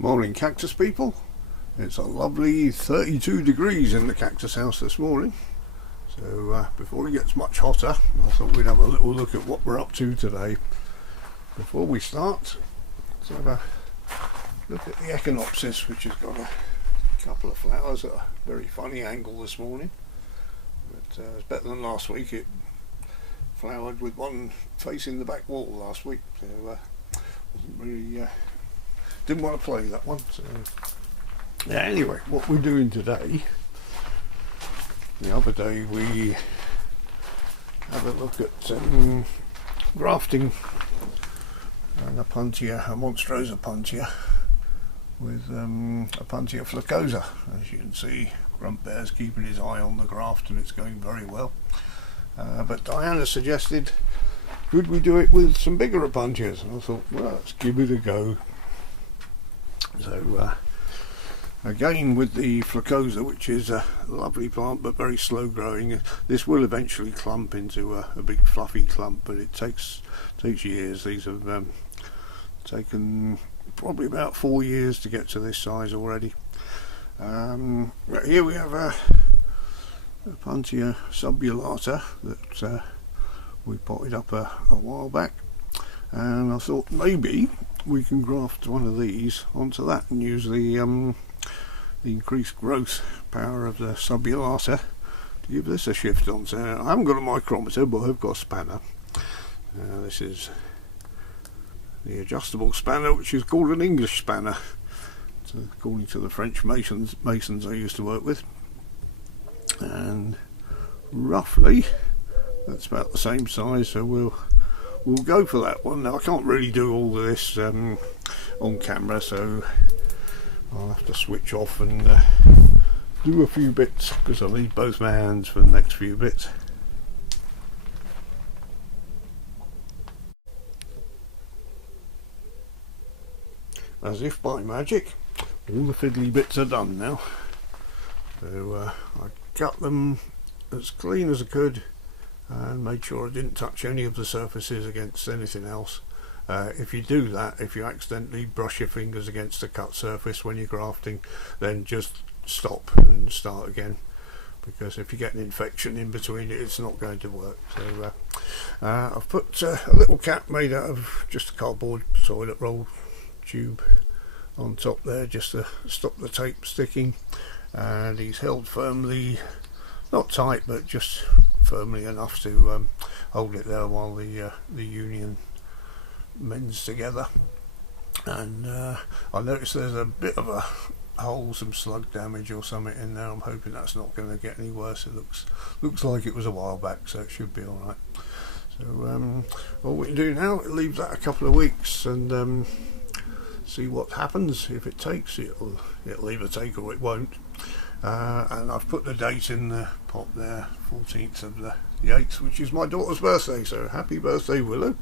Morning cactus people. It's a lovely 32 degrees in the cactus house this morning, so before it gets much hotter I thought we'd have a little look at what we're up to today. Before we start, let's have a look at the echinopsis, which has got a couple of flowers at a very funny angle this morning, but it's better than last week. It flowered with one facing the back wall last week, so wasn't really didn't want to play that one. So yeah, anyway, what we're doing today, the other day we had a look at grafting an Opuntia, a monstrous Opuntia, with Opuntia floccosa. As you can see, Grunt Bear's keeping his eye on the graft and it's going very well. But Diana suggested, could we do it with some bigger Opuntias? And I thought, well, let's give it a go. So again, with the floccosa, which is a lovely plant but very slow growing, this will eventually clump into a big fluffy clump, but it takes years. These have taken probably about 4 years to get to this size already. Here we have a Opuntia subulata that we potted up a while back, and I thought maybe we can graft one of these onto that and use the increased growth power of the subulata to give this a shift on. So I haven't got a micrometer, but I've got a spanner. This is the adjustable spanner, which is called an English spanner, according to the French masons I used to work with, and roughly that's about the same size, so we'll go for that one. Now I can't really do all of this on camera, so I'll have to switch off and do a few bits, because I'll need both my hands for the next few bits. As if by magic, all the fiddly bits are done now. So I cut them as clean as I could and made sure I didn't touch any of the surfaces against anything else. If you do that, if you accidentally brush your fingers against a cut surface when you're grafting, then just stop and start again, because if you get an infection in between it's not going to work. So I've put a little cap made out of just a cardboard toilet roll tube on top there, just to stop the tape sticking, and he's held firmly, not tight but just firmly enough to hold it there while the union mends together. And I noticed there's a bit of a hole, some slug damage or something in there. I'm hoping that's not going to get any worse. It looks like it was a while back, so it should be alright. So all we can do now is leave that a couple of weeks and see what happens. If it takes, it'll either take or it won't. And I've put the date in the pot there, 14th of the 8th, which is my daughter's birthday, so happy birthday, Willow.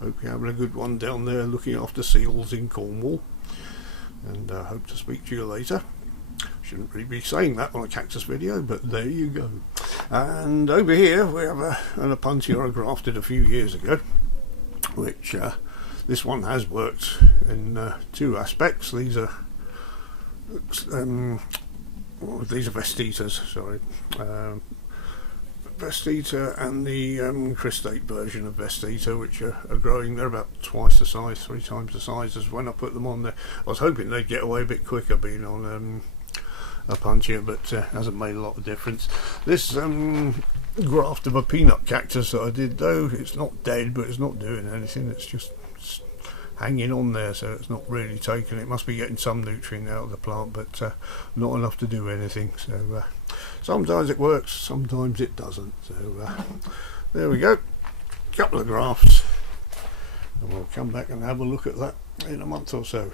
Hope you're having a good one down there looking after seals in Cornwall, and hope to speak to you later. Shouldn't really be saying that on a cactus video, but there you go. And over here we have an Opuntia I grafted a few years ago, which this one has worked in two aspects. These are vestitas, sorry. Vestita and the cristate version of Vestita, which are growing. They're about twice the size, 3 times the size as when I put them on there. I was hoping they'd get away a bit quicker being on Opuntia, but hasn't made a lot of difference. This graft of a peanut cactus that I did, though, it's not dead, but it's not doing anything. It's just hanging on there, so it's not really taking. It must be getting some nutrient out of the plant, but not enough to do anything. So sometimes it works, sometimes it doesn't. So there we go, couple of grafts, and we'll come back and have a look at that in a month or so.